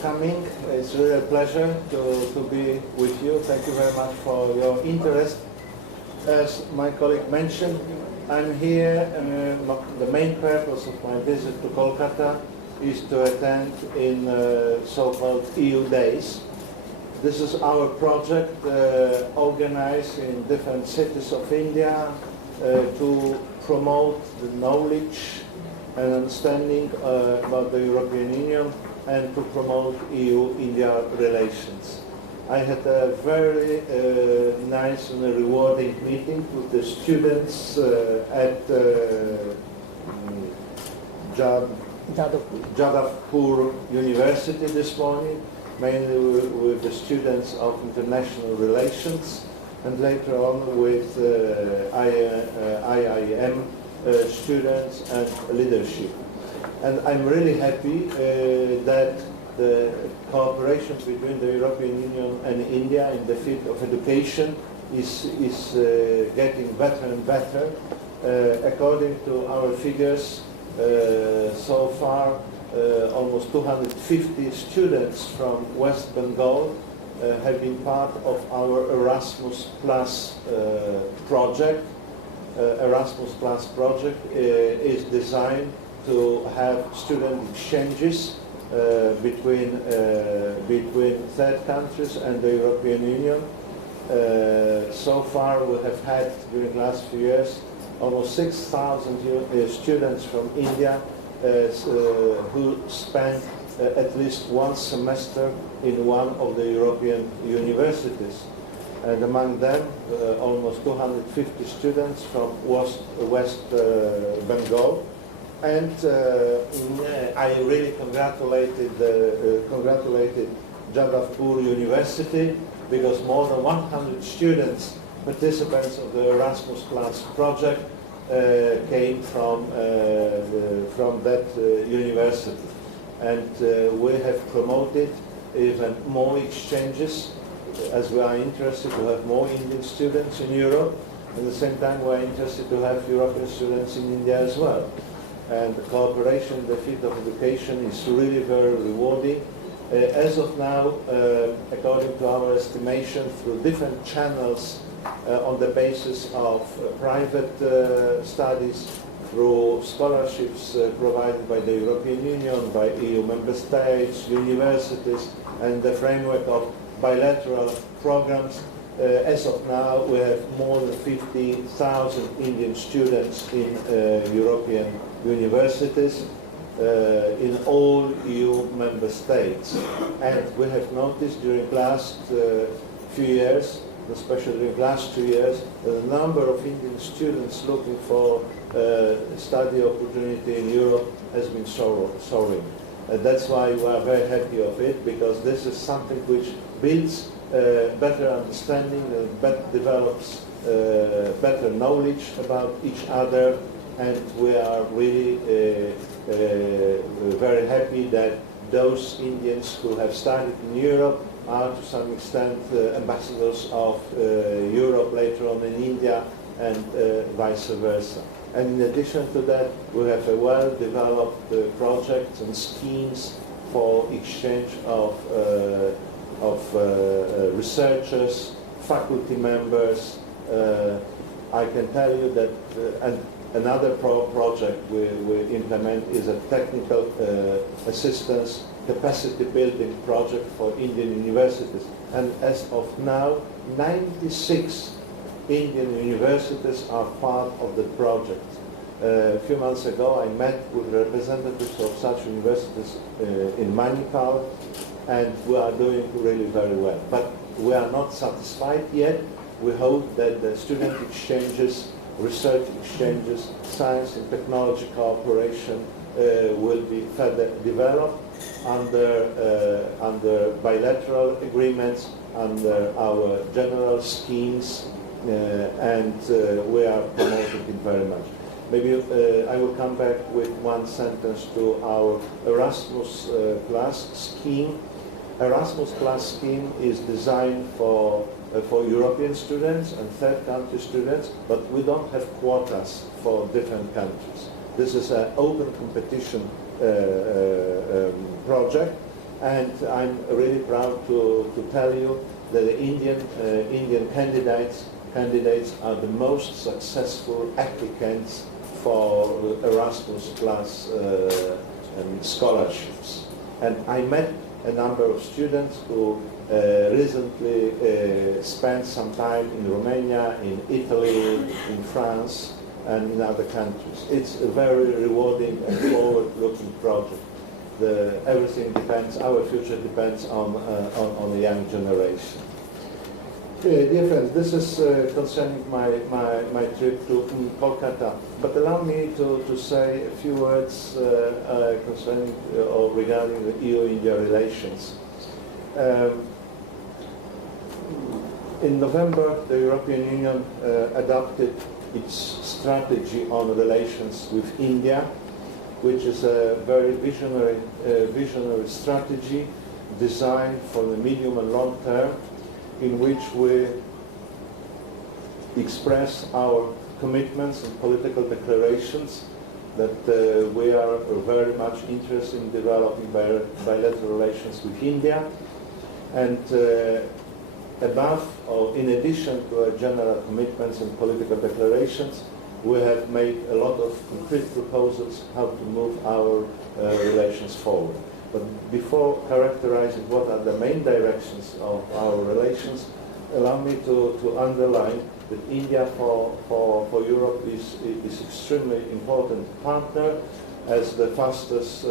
coming. It's really a pleasure to be with you. Thank you very much for your interest. As my colleague mentioned, I'm here. The main purpose of my visit to Kolkata is to attend in so-called EU Days. This is our project organized in different cities of India to promote the knowledge and understanding about the European Union and to promote EU-India relations. I had a very nice and rewarding meeting with the students at Jadavpur University this morning, mainly with the students of international relations, and later on with IIM students and leadership. And I'm really happy that the cooperation between the European Union and India in the field of education is getting better and better. According to our figures, so far almost 250 students from West Bengal have been part of our Erasmus Plus project. Erasmus Plus project is designed to have student exchanges between third countries and the European Union. So far we have had, during the last few years, almost 6,000 students from India who spent at least one semester in one of the European universities. And among them, almost 250 students from West Bengal. And I really congratulated Jadavpur University, because more than 100 students, participants of the Erasmus Plus project, came from that university. And we have promoted even more exchanges, as we are interested to have more Indian students in Europe. At the same time, we are interested to have European students in India as well. And the cooperation in the field of education is really very rewarding. As of now, according to our estimation, through different channels on the basis of private studies, through scholarships provided by the European Union, by EU member states, universities, and the framework of bilateral programs, as of now, we have more than 50,000 Indian students in European universities in all EU member states. And we have noticed during the last few years, especially during the last 2 years, the number of Indian students looking for study opportunity in Europe has been soaring. That's why we are very happy of it, because this is something which builds better understanding and develops better knowledge about each other, and we are really very happy that those Indians who have studied in Europe are to some extent ambassadors of Europe later on in India, and vice versa. And in addition to that, we have a well-developed projects and schemes for exchange of researchers, faculty members. I can tell you that another project we implement is a technical assistance capacity building project for Indian universities. And as of now, 96 Indian universities are part of the project. A few months ago, I met with representatives of such universities in Manipal, and we are doing really very well. But we are not satisfied yet. We hope that the student exchanges, research exchanges, science and technology cooperation will be further developed under bilateral agreements, under our general schemes, and we are promoting it very much. Maybe I will come back with one sentence to our Erasmus Plus scheme. Erasmus Plus scheme is designed for European students and third country students, but we don't have quotas for different countries. This is an open competition project, And I'm really proud to tell you that the Indian candidates are the most successful applicants for Erasmus Plus scholarships. And I met a number of students who recently spent some time in Romania, in Italy, in France, and in other countries. It's a very rewarding and forward-looking project. Everything depends, our future depends on the young generation. Dear friends, this is concerning my trip to Kolkata, but allow me to say a few words concerning or regarding the EU-India relations. In November, the European Union adopted its strategy on relations with India, which is a very visionary strategy designed for the medium and long term, in which we express our commitments and political declarations that we are very much interested in developing bilateral relations with India. And above or in addition to our general commitments and political declarations, we have made a lot of concrete proposals how to move our relations forward. But before characterizing what are the main directions of our relations, allow me to underline that India for Europe is extremely important partner as the fastest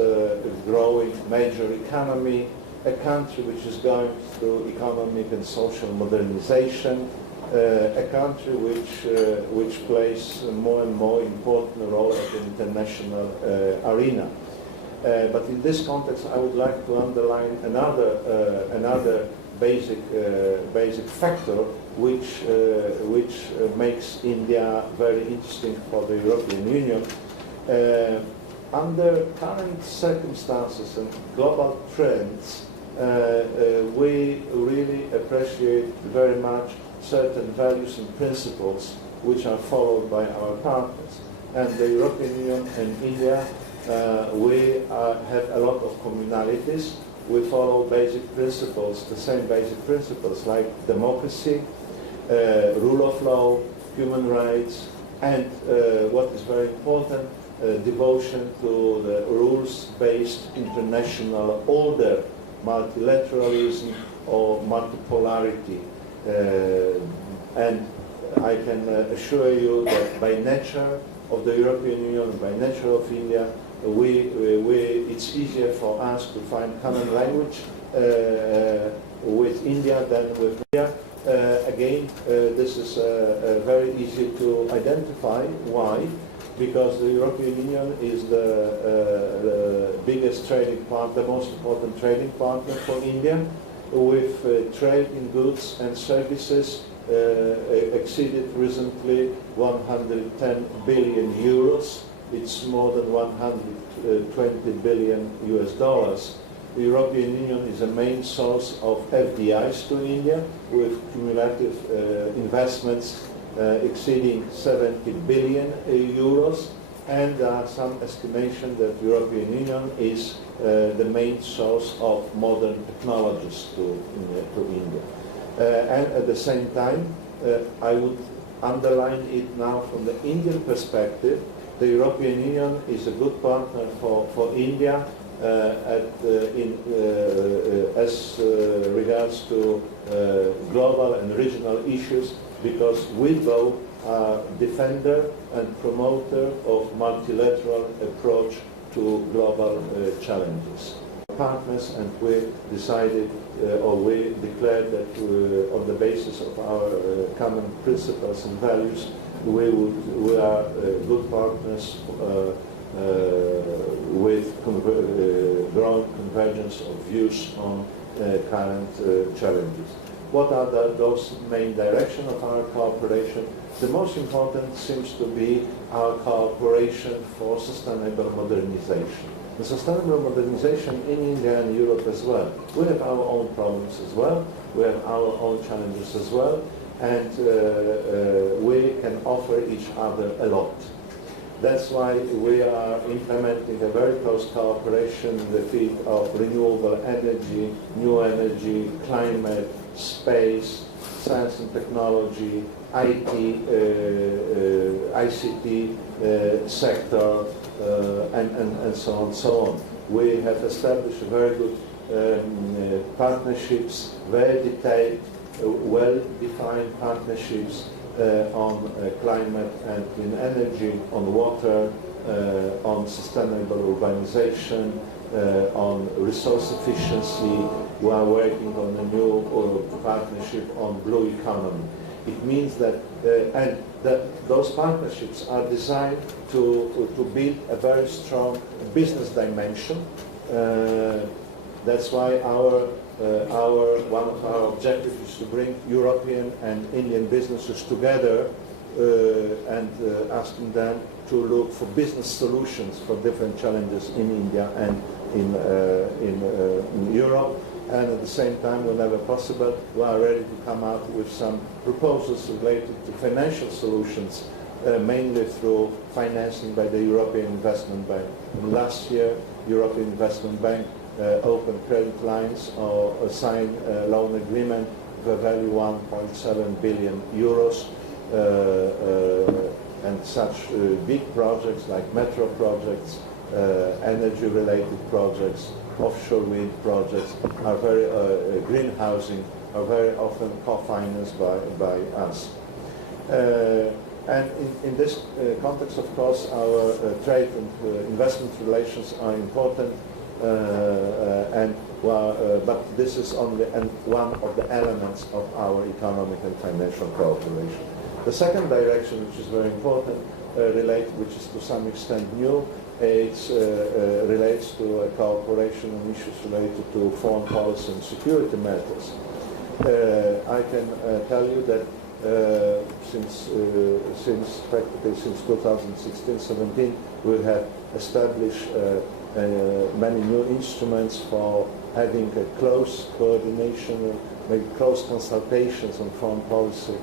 growing major economy, a country which is going through economic and social modernization, a country which plays a more and more important role at the international arena. But in this context, I would like to underline another basic factor which makes India very interesting for the European Union. Under current circumstances and global trends, we really appreciate very much certain values and principles which are followed by our partners. And the European Union and India, we have a lot of commonalities. We follow basic principles, the same basic principles like democracy, rule of law, human rights, and what is very important, devotion to the rules-based international order, multilateralism or multipolarity. And I can assure you that by nature of the European Union, by nature of India, it's easier for us to find common language with India than with India. Again, this is very easy to identify. Why? Because the European Union is the biggest trading partner, the most important trading partner for India, with trade in goods and services exceeded recently 110 billion euros. It's more than 120 billion US dollars. The European Union is a main source of FDIs to India, with cumulative investments exceeding 70 billion euros, and there are some estimation that the European Union is the main source of modern technologies to India. And at the same time, I would underline it now from the Indian perspective. The European Union is a good partner for India as regards to global and regional issues, because we both are defender and promoter of multilateral approach to global challenges. Partners, and we decided or we declared that on the basis of our common principles and values, we are good partners with growing convergence of views on current challenges. What are those main directions of our cooperation? The most important seems to be our cooperation for sustainable modernization. The sustainable modernization in India and Europe as well. We have our own problems as well. We have our own challenges as well. And we can offer each other a lot. That's why we are implementing a very close cooperation in the field of renewable energy, new energy, climate, space, science and technology, IT, ICT sector, and so on and so on. We have established very good partnerships, very detailed, well-defined partnerships on climate and clean energy, on water, on sustainable urbanization, on resource efficiency. We are working on a new partnership on blue economy. It means that, those partnerships are designed to build a very strong business dimension. That's why one of our objectives is to bring European and Indian businesses together and asking them to look for business solutions for different challenges in India and in Europe. And at the same time, whenever possible, we are ready to come out with some proposals related to financial solutions, mainly through financing by the European Investment Bank. And last year, European Investment Bank opened credit lines or signed a loan agreement with a value 1.7 billion euros, and such big projects like metro projects, energy-related projects, offshore wind projects are very green housing are very often co-financed by us. And in this context, of course, our trade and investment relations are important, but this is only one of the elements of our economic and financial cooperation. The second direction, which is very important, which is to some extent new, it relates to a cooperation on issues related to foreign policy and security matters. I can tell you that since 2016-17, we have established many new instruments for having a close coordination, maybe close consultations on foreign policy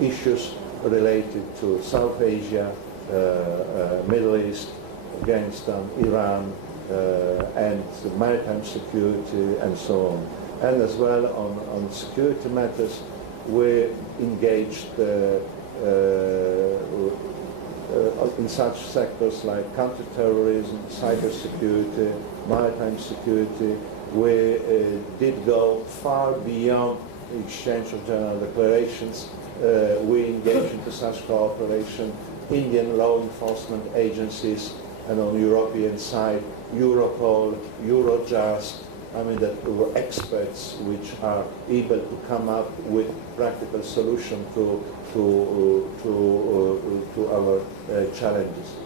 issues related to South Asia, Middle East, Afghanistan, Iran, and maritime security, and so on. And as well on security matters, we engaged in such sectors like counterterrorism, cybersecurity, maritime security. We did go far beyond the exchange of general declarations. We engaged into such cooperation Indian law enforcement agencies, and on the European side, Europol, Eurojust. I mean, that were experts which are able to come up with practical solution to our challenges.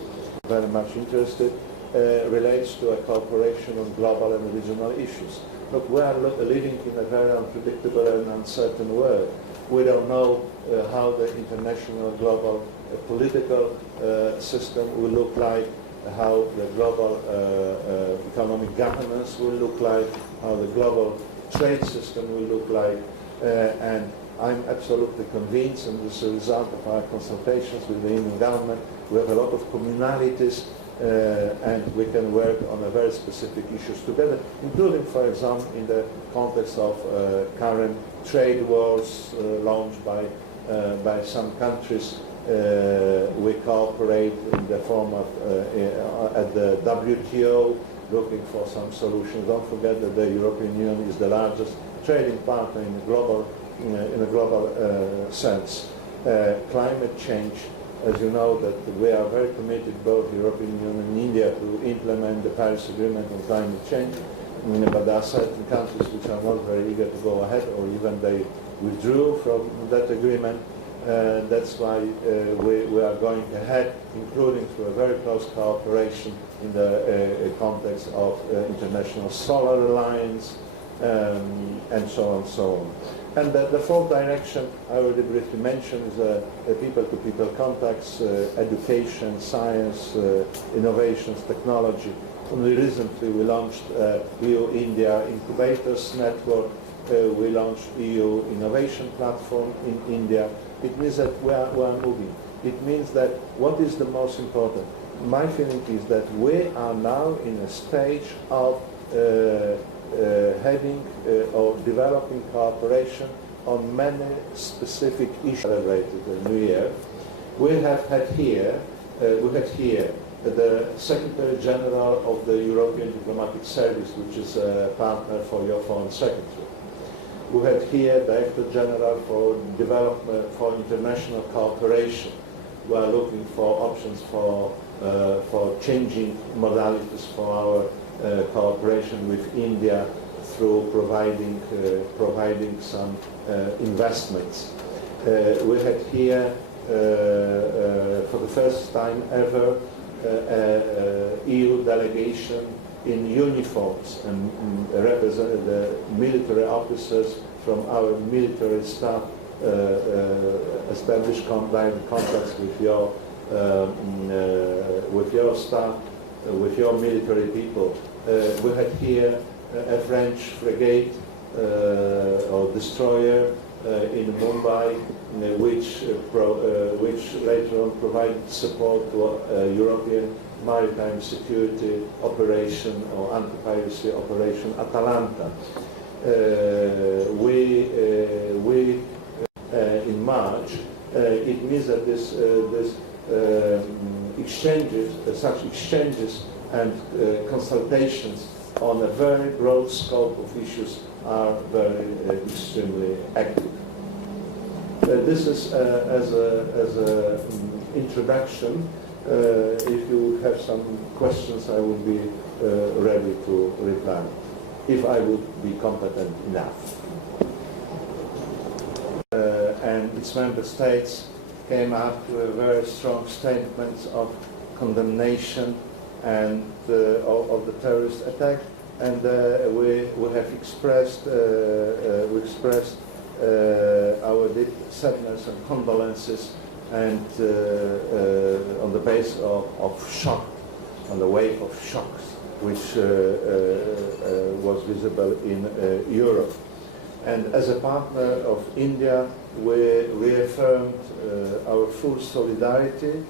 Very much interested. Relates to a cooperation on global and regional issues. Look, we are living in a very unpredictable and uncertain world. We don't know how the international global political system will look like, how the global economic governance will look like, how the global trade system will look like, and I'm absolutely convinced, and this is a result of our consultations with the Indian government, we have a lot of communalities, and we can work on a very specific issues together, including, for example, in the context of current trade wars launched by some countries. We cooperate in the form of at the WTO, looking for some solutions. Don't forget that the European Union is the largest trading partner in a global sense. Climate change, as you know, that we are very committed, both the European Union and India, to implement the Paris Agreement on climate change. But there are certain countries which are not very eager to go ahead, or even they withdrew from that agreement. That's why we are going ahead, including through a very close cooperation in the context of International Solar Alliance, and so on and so on. And the fourth direction I already briefly mentioned is people-to-people contacts, education, science, innovations, technology. Only recently we launched EU-India Incubators Network. We launched EU Innovation Platform in India. It means that we are moving. It means that what is the most important? My feeling is that we are now in a stage of having or developing cooperation on many specific issues celebrated the New Year. We have had here, the Secretary General of the European Diplomatic Service, which is a partner for your Foreign Secretary. We had here Director General for Development for International Cooperation. We are looking for options for changing modalities for our cooperation with India through providing some investments. We had here, for the first time ever, EU delegation in uniforms and represent the military officers from our military staff established contacts with your staff, with your military people. We had here a French frigate or destroyer in Mumbai, which later on provided support to European maritime security operation or anti-piracy operation Atalanta. In March, it means that such exchanges and consultations on a very broad scope of issues are very extremely active. This is as an introduction. If you have some questions, I will be ready to reply, if I would be competent enough. And its member states came up with very strong statements of condemnation and of the terrorist attack, and we have expressed our deep sadness and condolences, and on the base of shock, on the wave of shocks which was visible in Europe. And as a partner of India, we reaffirmed our full solidarity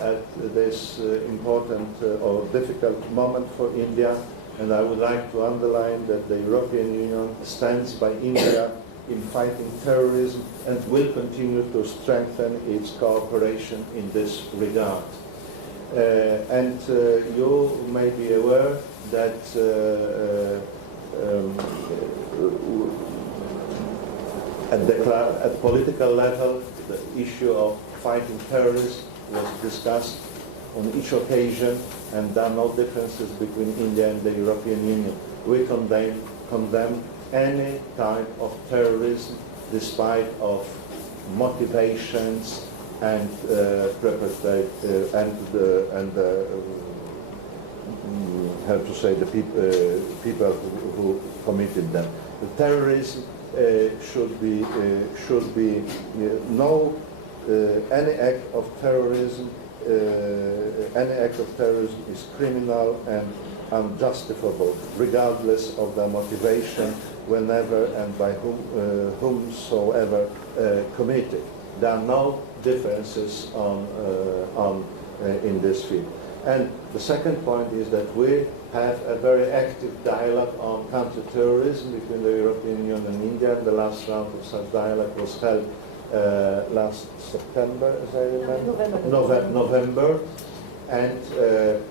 at this important or difficult moment for India. And I would like to underline that the European Union stands by India in fighting terrorism and will continue to strengthen its cooperation in this regard. You may be aware that at political level, the issue of fighting terrorism was discussed on each occasion, and there are no differences between India and the European Union. We condemn any type of terrorism, despite of motivations and how to say, the people who committed them. The terrorism should be any act of terrorism. Any act of terrorism is criminal and unjustifiable, regardless of the motivation, whenever and by whomsoever committed. There are no differences in this field. And the second point is that we have a very active dialogue on counter-terrorism between the European Union and India. The last round of such dialogue was held last September, as I remember. November. And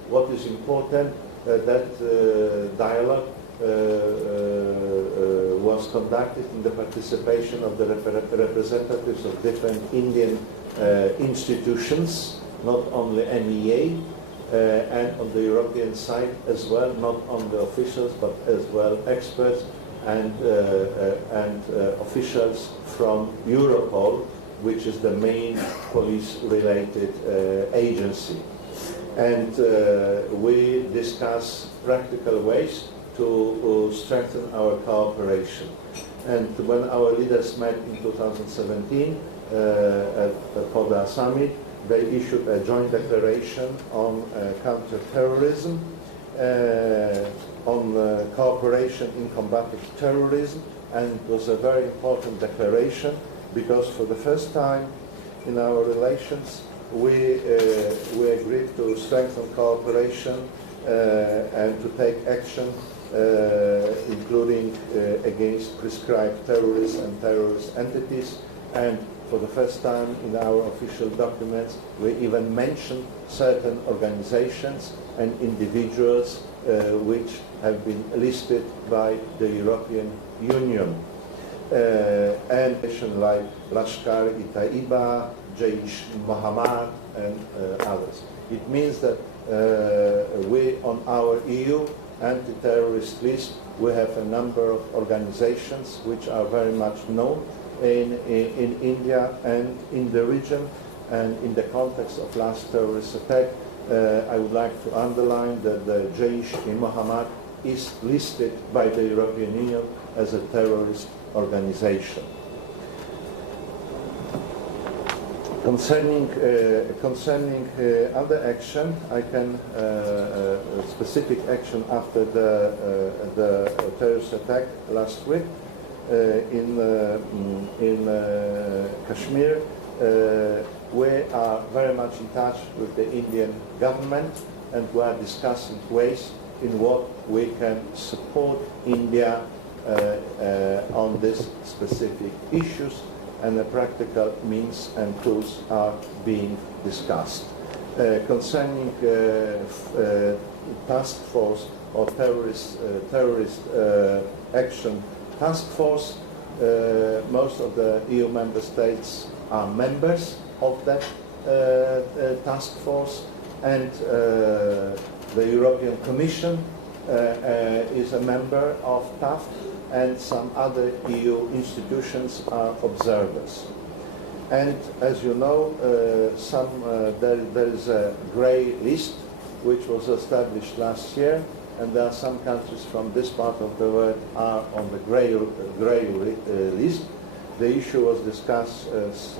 what is important, that dialogue was conducted in the participation of the representatives of different Indian institutions, not only MEA, and on the European side as well, not on the officials, but as well experts and officials from Europol, which is the main police-related agency. And we discuss practical ways to strengthen our cooperation. And when our leaders met in 2017 at the Poda summit, they issued a joint declaration on counter-terrorism, on cooperation in combating terrorism, and it was a very important declaration because for the first time in our relations. We agreed to strengthen cooperation and to take action, including against prescribed terrorists and terrorist entities. And for the first time in our official documents, we even mentioned certain organizations and individuals which have been listed by the European Union. And like Lashkar-e-Taiba, Jaish-e-Mohammed, and others. It means that we, on our EU anti-terrorist list, we have a number of organizations which are very much known in India and in the region. And in the context of last terrorist attack, I would like to underline that the Jaish-e-Mohammed is listed by the European Union as a terrorist organization. Concerning other action, I can specific action after the terrorist attack last week in Kashmir. We are very much in touch with the Indian government, and we are discussing ways in what we can support India on these specific issues, and the practical means and tools are being discussed. Concerning task force or terrorist action task force, most of the EU member states are members of that task force, and the European Commission is a member of TAF, and some other EU institutions are observers. And as you know, there is a grey list which was established last year, and there are some countries from this part of the world are on the grey list. The issue was discussed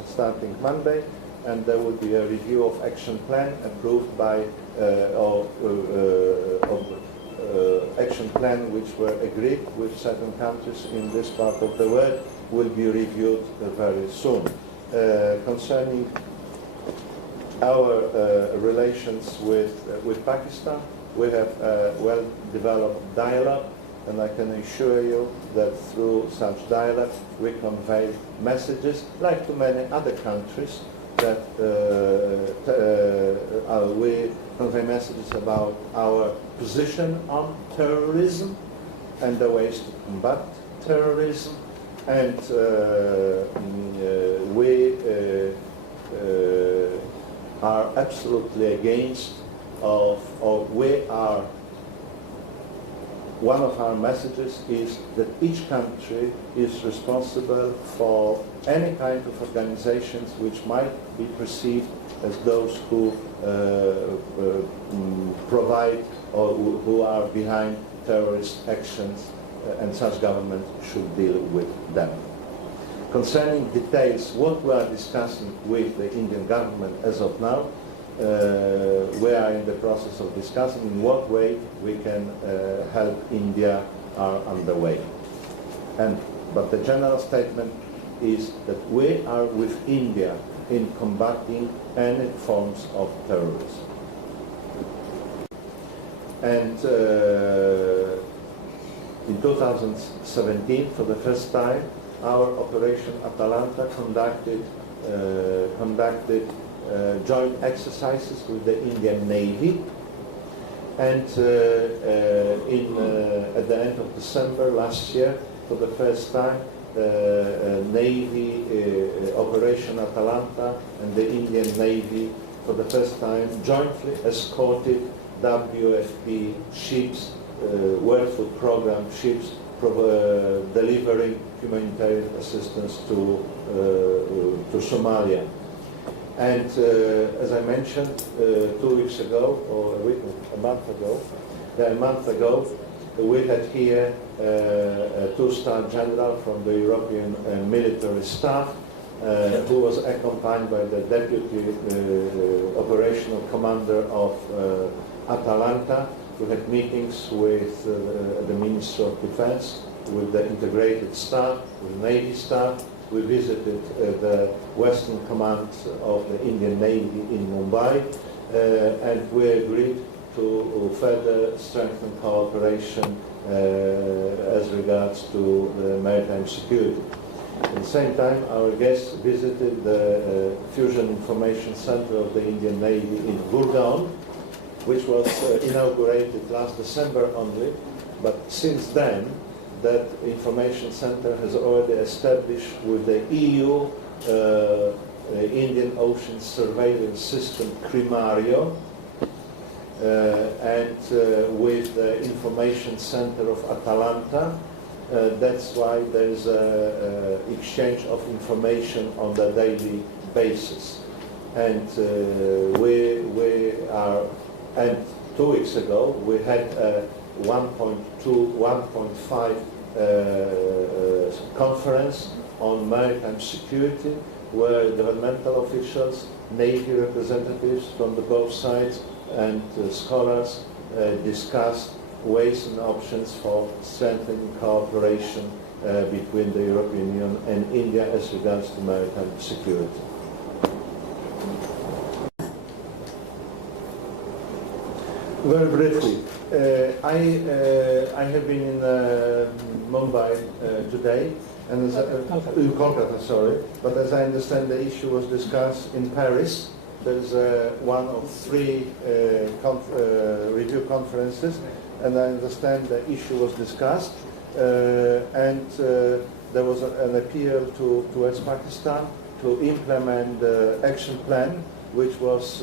starting Monday, and there will be a review of action plan approved by action plan which were agreed with certain countries in this part of the world will be reviewed very soon. Concerning our relations with Pakistan, we have a well-developed dialogue, and I can assure you that through such dialogue we convey messages, like to many other countries, that we convey messages about our position on terrorism and the ways to combat terrorism, and we are absolutely against one of our messages is that each country is responsible for any kind of organizations which might be perceived as those who provide or who are behind terrorist actions, and such government should deal with them. Concerning details, what we are discussing with the Indian government as of now, we are in the process of discussing in what way we can help India are underway. But the general statement is that we are with India in combating any forms of terrorism. And in 2017, for the first time, our Operation Atalanta conducted joint exercises with the Indian Navy, and at the end of December last year, for the first time, Navy Operation Atalanta and the Indian Navy for the first time jointly escorted WFP ships, World Food Program ships, delivering humanitarian assistance to Somalia. And as I mentioned, 2 weeks ago, or a month ago, we had here a two-star general from the European military staff, who was accompanied by the deputy operational commander of Atalanta. We had meetings with the Minister of Defense, with the integrated staff, with Navy staff, we visited the Western Command of the Indian Navy in Mumbai, and we agreed to further strengthen cooperation as regards to the maritime security. At the same time, our guests visited the Fusion Information Center of the Indian Navy in Gurgaon, which was inaugurated last December only, but since then, that information center has already established with the EU Indian Ocean Surveillance System CRIMARIO, and with the information center of Atalanta. That's why there's an exchange of information on a daily basis. And and 2 weeks ago we had a 1.5 conference on maritime security, where governmental officials, Navy representatives from both sides, and scholars discussed ways and options for strengthening cooperation between the European Union and India as regards to maritime security. Very briefly, I have been in Mumbai today, and in Kolkata, sorry. But as I understand, the issue was discussed in Paris. There's one of 3 review conferences, and I understand the issue was discussed, and there was an appeal towards Pakistan to implement the action plan, which was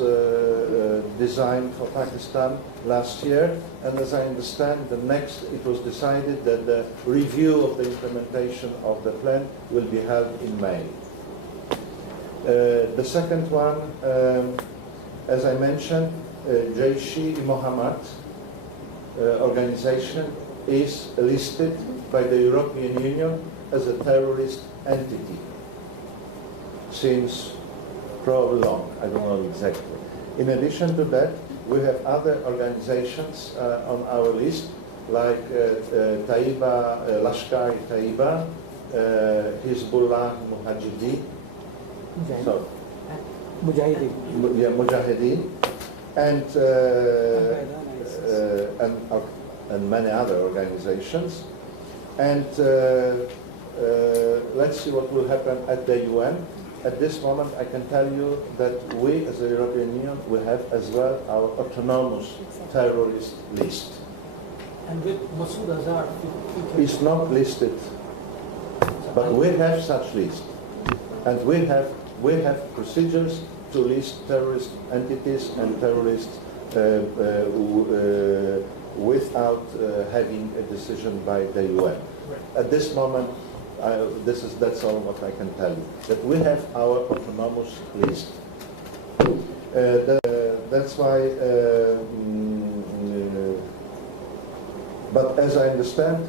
designed for Pakistan last year. And as I understand, it was decided that the review of the implementation of the plan will be held in May. The second one, as I mentioned, Jaish-e-Mohammed organization is listed by the European Union as a terrorist entity since probably long, I don't know exactly. In addition to that, we have other organizations on our list, like Taiba, Lashkar-e-Taiba, Hizbullah Mujahideen, Mujahideen, and many other organizations. And let's see what will happen at the UN. At this moment, I can tell you that we, as the European Union, we have as well our autonomous terrorist list. And with Masood Azhar, it's not listed, but we have such list, and we have procedures to list terrorist entities and terrorists without having a decision by the UN. At this moment, that's all what I can tell you. That we have our autonomous list. That's why. But as I understand,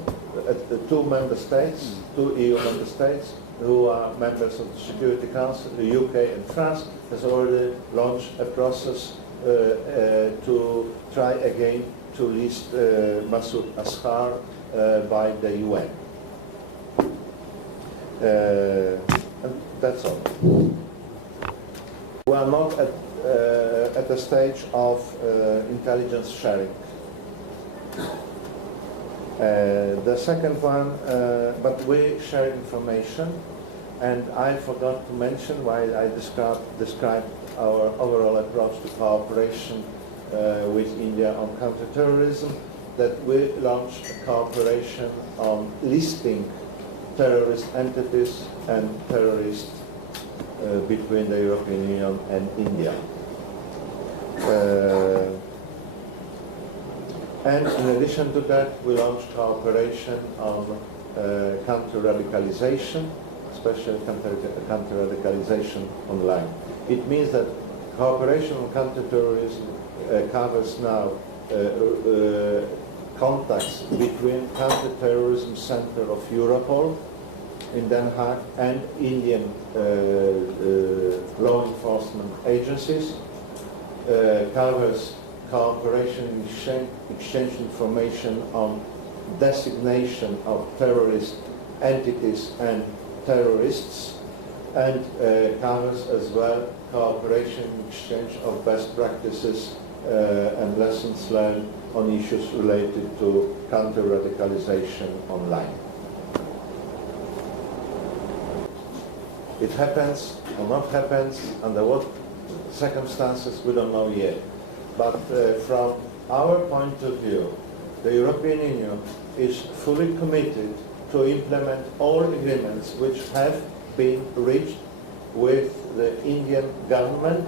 the 2 member states, 2 EU member states, who are members of the Security Council, the UK and France, has already launched a process to try again to list Masood Azhar by the UN. And that's all. We are not at the stage of intelligence sharing. The second one, but we share information, and I forgot to mention why I described our overall approach to cooperation with India on counterterrorism, that we launched a cooperation on listing terrorist entities and terrorists between the European Union and India. And in addition to that, we launched cooperation on counter-radicalization, especially counter-radicalization online. It means that cooperation on counter-terrorism covers now contacts between Counter-Terrorism Center of Europol in Den Haag and Indian law enforcement agencies, covers cooperation and exchange information on designation of terrorist entities and terrorists, and covers as well cooperation, exchange of best practices and lessons learned on issues related to counter-radicalization online. It happens or not happens, under what circumstances we don't know yet. But from our point of view, the European Union is fully committed to implement all agreements which have been reached with the Indian government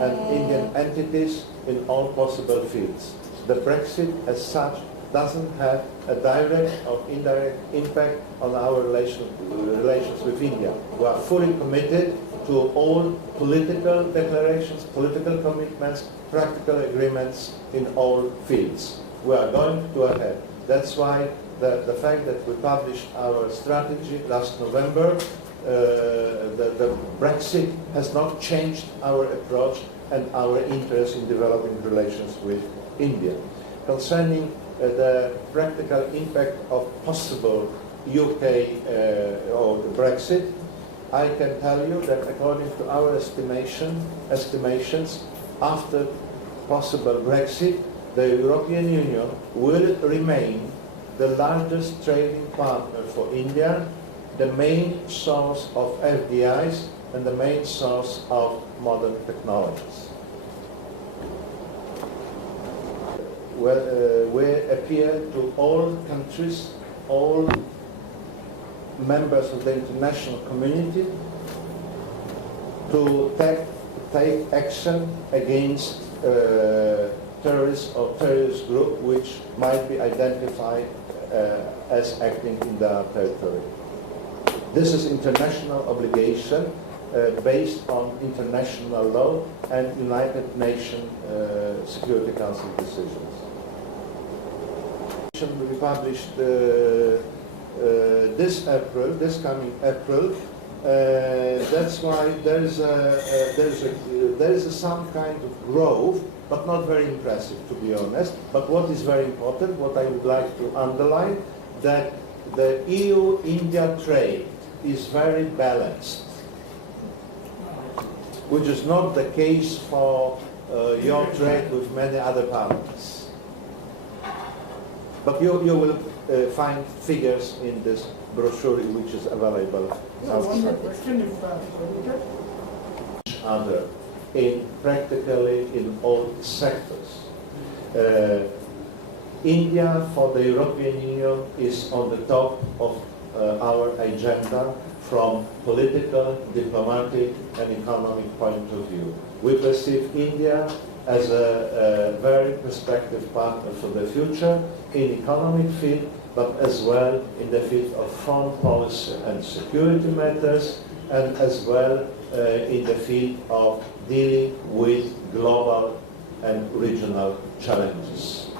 and Indian entities in all possible fields. The Brexit as such doesn't have a direct or indirect impact on our relations with India. We are fully committed to all political declarations, political commitments, practical agreements in all fields. We are going to go ahead. That's why the fact that we published our strategy last November, the Brexit has not changed our approach and our interest in developing relations with India. Concerning the practical impact of possible UK or the Brexit, I can tell you that according to our estimations, after possible Brexit, the European Union will remain the largest trading partner for India, the main source of FDIs, and the main source of modern technologies. We appeal to all countries, all members of the international community to take action against terrorists or terrorist group which might be identified as acting in their territory. This is international obligation based on international law and United Nations Security Council decisions. Will be published this coming April. That's why there is some kind of growth, but not very impressive, to be honest. But what is very important, what I would like to underline, that the EU-India trade is very balanced, which is not the case for your trade with many other partners. But you will find figures in this brochure which is available outside. Other in practically in all sectors. India for the European Union is on the top of our agenda from political, diplomatic and economic point of view. We perceive India as a very prospective partner for the future in economic field, but as well in the field of foreign policy and security matters, and as well in the field of dealing with global and regional challenges.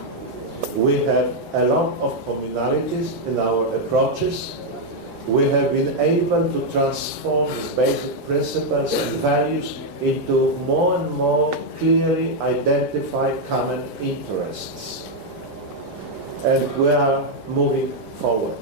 We have a lot of commonalities in our approaches. We have been able to transform these basic principles and values into more and more clearly identified common interests. And we are moving forward.